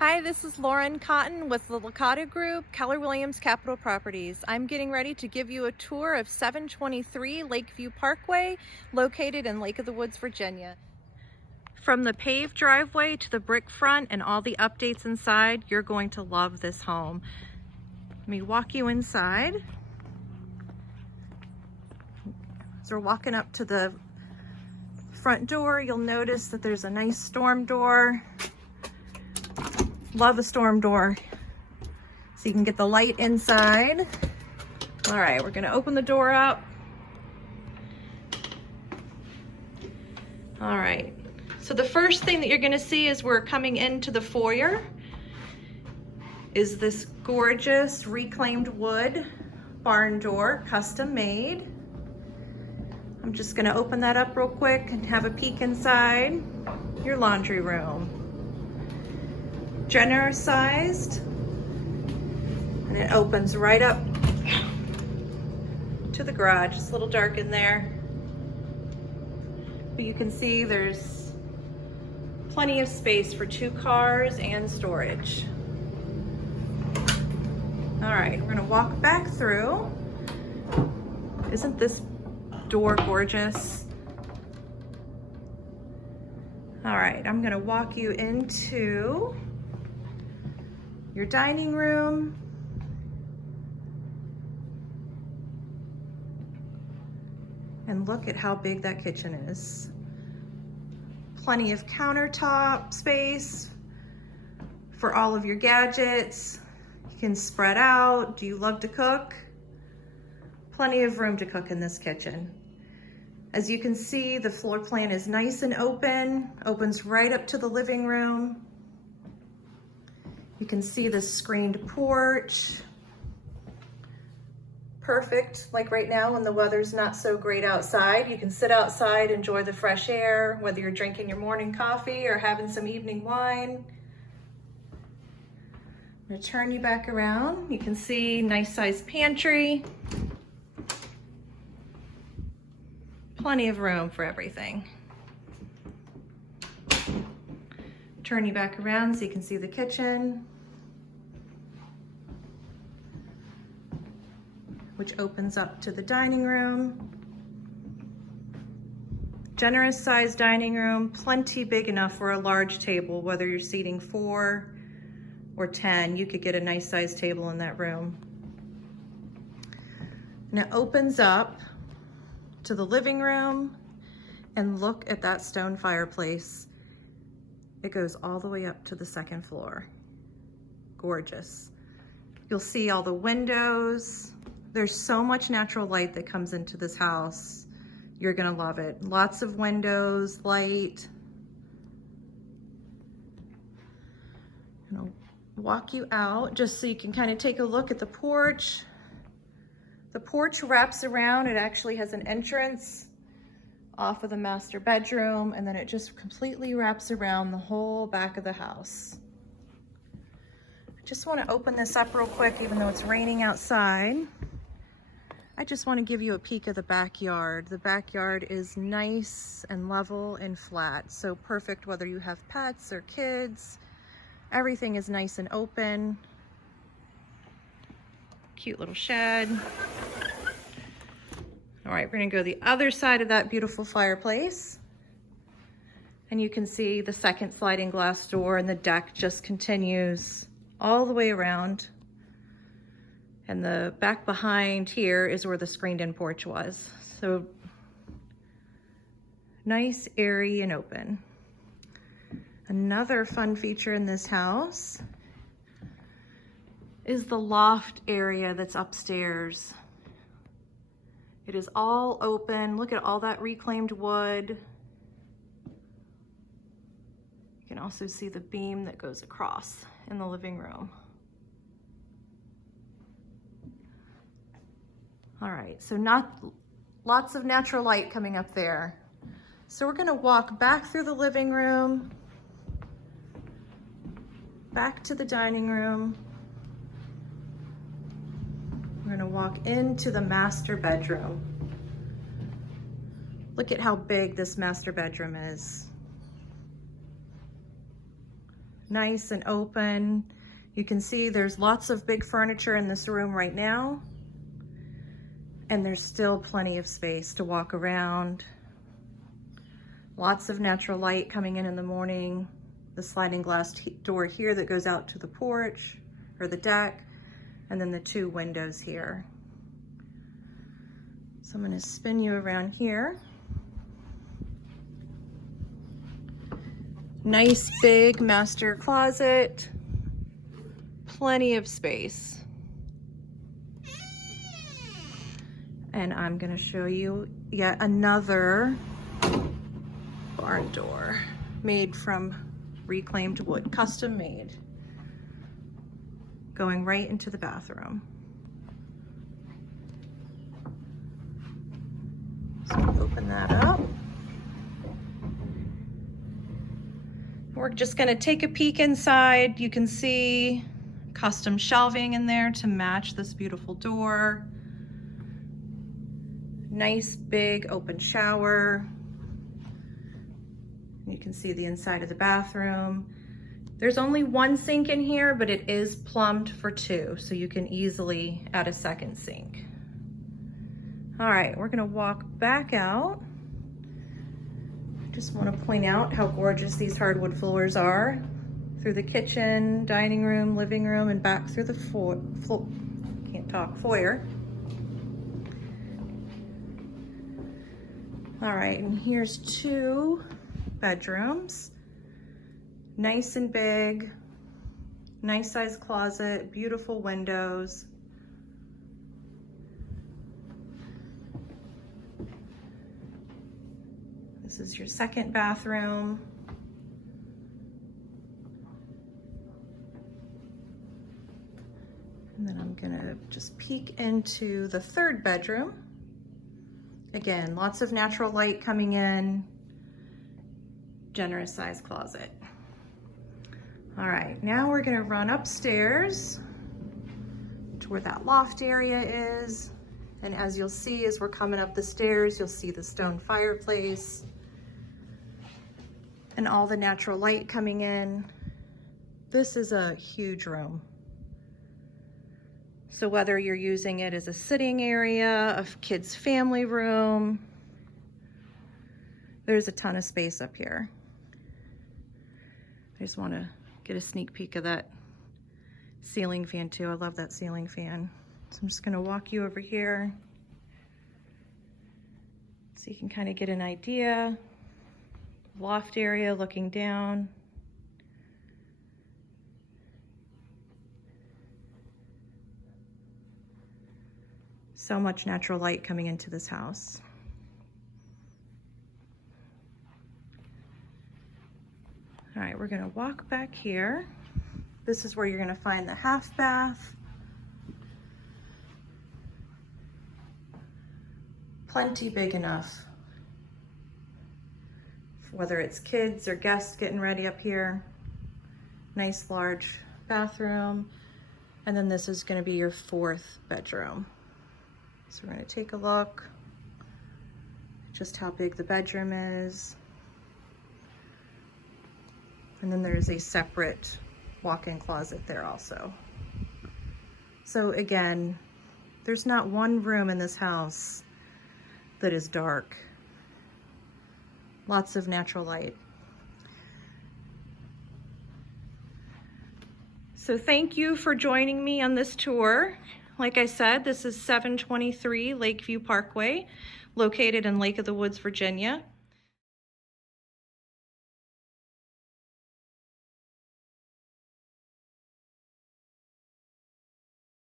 Hi, this is Lauren Cotton with the Licata Group, Keller Williams Capital Properties. I'm getting ready to give you a tour of 723 Lakeview Parkway, located in Lake of the Woods, Virginia. From the paved driveway to the brick front and all the updates inside, you're going to love this home. Let me walk you inside. As we're walking up to the front door, you'll notice that there's a nice storm door. Love a storm door, so you can get the light inside. All right, we're gonna open the door up. All right, so the first thing that you're gonna see as we're coming into the foyer is this gorgeous reclaimed wood barn door, custom made. I'm just gonna open that up real quick and have a peek inside. Your laundry room. Generous sized, and it opens right up to the garage. It's a little dark in there, but you can see there's plenty of space for 2 cars and storage. All right, we're gonna walk back through. Isn't this door gorgeous? All right, I'm gonna walk you into your dining room. And look at how big that kitchen is. Plenty of countertop space for all of your gadgets. You can spread out. Do you love to cook? Plenty of room to cook in this kitchen. As you can see, the floor plan is nice and open, opens right up to the living room. You can see the screened porch. Perfect, like right now when the weather's not so great outside. You can sit outside, enjoy the fresh air, whether you're drinking your morning coffee or having some evening wine. I'm gonna turn you back around. You can see nice sized pantry. Plenty of room for everything. Turn you back around so you can see the kitchen, which opens up to the dining room. Generous sized dining room, plenty big enough for a large table, whether you're seating 4 or 10, you could get a nice sized table in that room. And it opens up to the living room, and look at that stone fireplace. It goes all the way up to the 2nd floor. Gorgeous. You'll see all the windows. There's so much natural light that comes into this house. You're gonna love it. Lots of windows, light. I'm gonna walk you out just so you can kind of take a look at the porch. The porch wraps around. It actually has an entrance off of the master bedroom, and then it just completely wraps around the whole back of the house. I just want to open this up real quick, even though it's raining outside. I just want to give you a peek of the backyard. The backyard is nice and level and flat, so perfect whether you have pets or kids. Everything is nice and open. Cute little shed. All right, we're gonna go to the other side of that beautiful fireplace. And you can see the 2nd sliding glass door, and the deck just continues all the way around. And the back behind here is where the screened in porch was. So nice, airy, and open. Another fun feature in this house is the loft area that's upstairs. It is all open. Look at all that reclaimed wood. You can also see the beam that goes across in the living room. All right, so lots of natural light coming up there. So we're gonna walk back through the living room, back to the dining room. We're gonna walk into the master bedroom. Look at how big this master bedroom is. nice and open. You can see there's lots of big furniture in this room right now, and there's still plenty of space to walk around. Lots of natural light coming in the morning. The sliding glass door here that goes out to the porch or the deck, and then the 2 windows here. So I'm going to spin you around here. Nice big master closet, plenty of space. And I'm going to show you yet another barn door made from reclaimed wood, custom made, going right into the bathroom. So open that up. We're just going to take a peek inside. You can see custom shelving in there to match this beautiful door. Nice big open shower. You can see the inside of the bathroom. There's only 1 sink in here, but it is plumbed for 2, so you can easily add a second sink. All right, we're gonna walk back out. Just want to point out how gorgeous these hardwood floors are, through the kitchen, dining room, living room, and back through the foyer. All right, and here's 2 bedrooms, nice and big, nice sized closet, beautiful windows. This is your second bathroom. And then I'm gonna just peek into the 3rd bedroom. Again, lots of natural light coming in, generous size closet. All right, now we're gonna run upstairs to where that loft area is. And as you'll see, as we're coming up the stairs, you'll see the stone fireplace and all the natural light coming in. This is a huge room. So whether you're using it as a sitting area, a kid's family room, there's a ton of space up here. I just want to get a sneak peek of that ceiling fan too. I love that ceiling fan. So I'm just going to walk you over here so you can kind of get an idea. Loft area looking down. So much natural light coming into this house. All right, we're gonna walk back here. This is where you're gonna find the half bath. Plenty big enough, whether it's kids or guests getting ready up here. Nice large bathroom. And then this is gonna be your 4th bedroom. So we're gonna take a look just how big the bedroom is. And then there's a separate walk-in closet there also. So again, there's not one room in this house that is dark. Lots of natural light. So thank you for joining me on this tour. Like I said, this is 723 Lakeview Parkway, located in Lake of the Woods, Virginia.